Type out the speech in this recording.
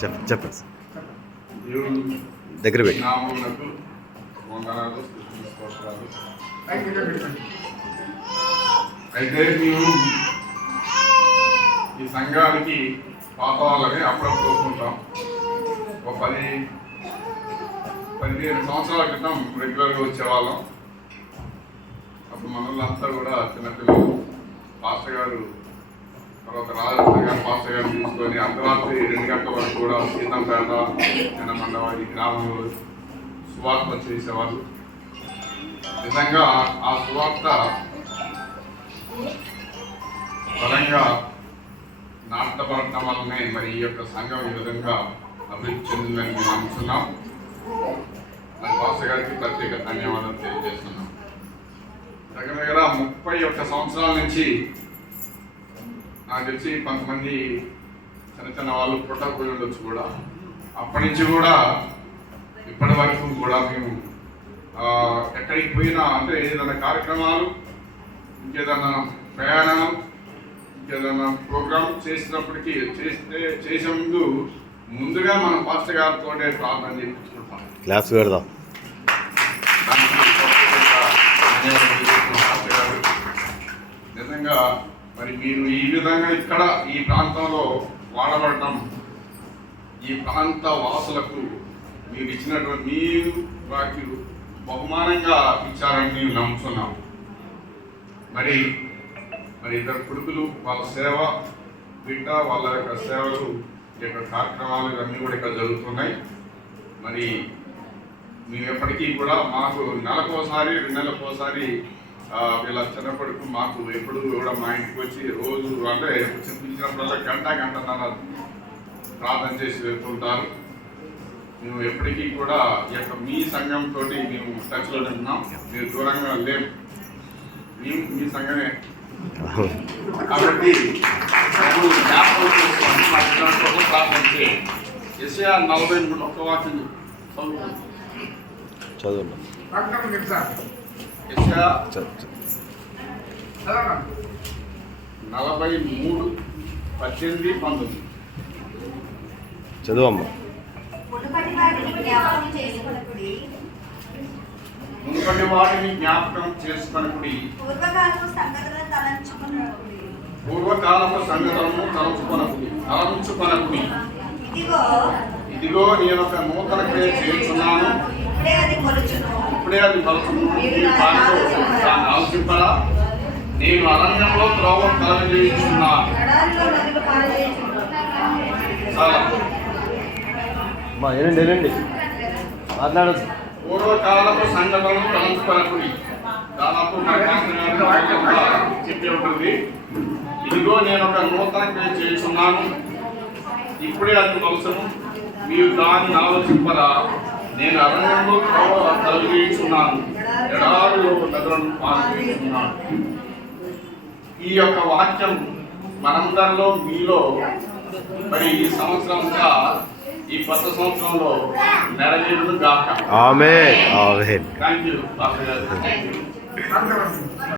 చెప్పండి దగ్గర పెట్టి అయితే మేము ఈ సంఘానికి పాత వాళ్ళని అప్పుడప్పుడు వస్తుంటాం. ఒక 15 సంవత్సరాల క్రితం రెగ్యులర్గా వచ్చేవాళ్ళం. అప్పుడు మనల్లంతా కూడా చిన్నపిల్లలు. పాస్టర్ గారు తర్వాత రాజేంద్ర గారు పాస్టర్ గారు తీసుకొని అర్ధరాత్రి 2 గంటల వరకు కూడా సీతంపేట జనమండవారి గ్రామంలో సువార్త చేసేవాళ్ళు. నిజంగా ఆ సువార్త బలంగా నాటపడటం వల్లనే మరి ఈ యొక్క సంఘం ఈ విధంగా అభివృద్ధి చెందిందని మేము నమ్ముతున్నాం. మరి పాస్టర్ గారికి ప్రత్యేక ధన్యవాదాలు తెలియజేస్తున్నాం. దగ్గర 31 సంవత్సరాల నుంచి నాకు తెలిసి కొంతమంది చిన్న వాళ్ళు పుట్టకపోయి ఉండొచ్చు కూడా. అప్పటి నుంచి కూడా ఇప్పటి వరకు కూడా మేము ఎక్కడికి పోయినా అంటే ఏదైనా కార్యక్రమాలు, ఇంకేదైనా ప్రయాణాలు, ఇంకేదైనా ప్రోగ్రామ్ చేసినప్పటికీ చేసే ముందుగా మనం పాస్టర్ గారితో ప్రార్థన చేయించుకుంటాం. క్లాస్ పెడదాం. నిజంగా మరి మీరు ఈ విధంగా ఇక్కడ ఈ ప్రాంతంలో వాడబడటం, ఈ ప్రాంత వాసులకు మీరు ఇచ్చినటువంటి మీరు వారికి బహుమానంగా ఇచ్చారని మేము నమ్ముతున్నాం. మరి ఇద్దరు కొడుకులు వాళ్ళ సేవ బిడ్డ వాళ్ళ యొక్క సేవలు ఈ యొక్క కార్యక్రమాలు ఇవన్నీ కూడా ఇక్కడ జరుగుతున్నాయి. మరి మేము ఎప్పటికీ కూడా మాకు నెలకోసారి 2 నెలలకోసారి వీళ్ళ చిన్నప్పటికి మాకు ఎప్పుడు కూడా మా ఇంటికి వచ్చి రోజు అంటే పిలిచినప్పుడల్లా గంటన్నర ప్రార్థన చేసి వెళ్తుంటారు. మేము ఎప్పటికీ కూడా ఈ యొక్క మీ సంఘంతో మేము టచ్లోనే ఉన్నాం. మీరు దూరంగా లేము, మేము మీ సంఘమే. కాబట్టి ప్రార్థన చేయాలి. యెషయా 43 వాక్యం చదువు. యెషయా 43:18-19 చదువు అమ్మా. మునుపటి వాటిని జ్ఞాపకం చేసుకొనుడి, పూర్వకాలపు సంగతులను తలంచుకొనుడి. ఇదిగో నేను ఒక నూతన క్రియ చేస్తున్నాను, ఇప్పుడే అది పలుచును. దాన్ని ఆలోచింపరా? నేను అరణ్యంలో త్రోవ కలగజేస్తున్నాను. ఏనండి మాట్లాడదు. పూర్వకాలపు సంఘటనలు తలంచుకొనుడి. దాదాపు చెప్పి ఉంటుంది. ఇదిగో నేను ఒక నూతన క్రియ చేస్తున్నాను, ఇప్పుడే అది పలుచును. మీరు దాన్ని ఆలోచింపరా? నేను అరణ్యంలో త్రోవ కలుగజేస్తున్నాను, ఎడారిలో నదులను పారవేస్తున్నాను. ఈ యొక్క వాక్యం మనందరిలో మీలో మరి ఈ సంవత్సరంగా ఈ కొత్త సంవత్సరంలో నెరవేరును గాక. ఆమేన్. Thank you.